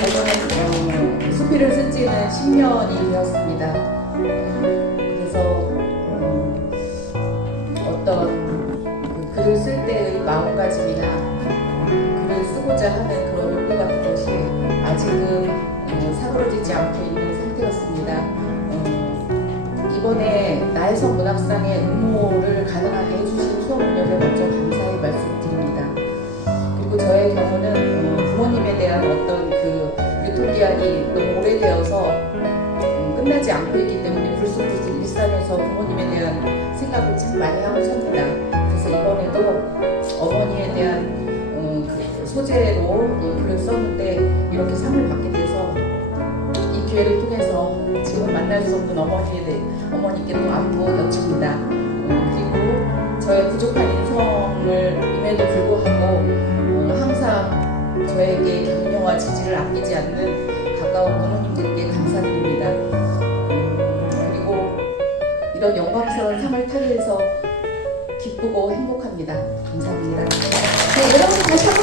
저번에 수필을 쓴 지는 10년이 되었습니다. 그래서 어, 어떤 그 글을 쓸 때의 마음가짐이나 글을 쓰고자 하는 그런 욕구 같은 것이 아직은 어, 사그러지지 않고 있는 상태였습니다. 어, 이번에 나혜성 문학상의 응모를 가능하게 해주신 수업운영에 먼저 감사의 말씀드립니다. 그리고 저의 경우는 어, 부모님에 대한 어떤 그 유통기한이 너무 오래되어서 음, 끝나지 않고 있기 때문에 불쑥불쑥 일상에서 부모님에 대한 생각을 참 많이 하고 삽니다. 그래서 이번에도 어머니에 대한 어, 그 소재로 어, 글을 썼는데 이렇게 상을 이 기회를 통해서 지금 만날 수 없는 어머니에 대해 어머니께 또 안부 여쭙니다. 어, 그리고 저의 부족한 인성을 임에도 불구하고 어, 항상 저에게 격려와 지지를 아끼지 않는 가까운 부모님들께 감사드립니다. 음, 그리고 이런 영광스러운 상을 타게 해서 기쁘고 행복합니다. 감사합니다. 네, 여러분 다시 한번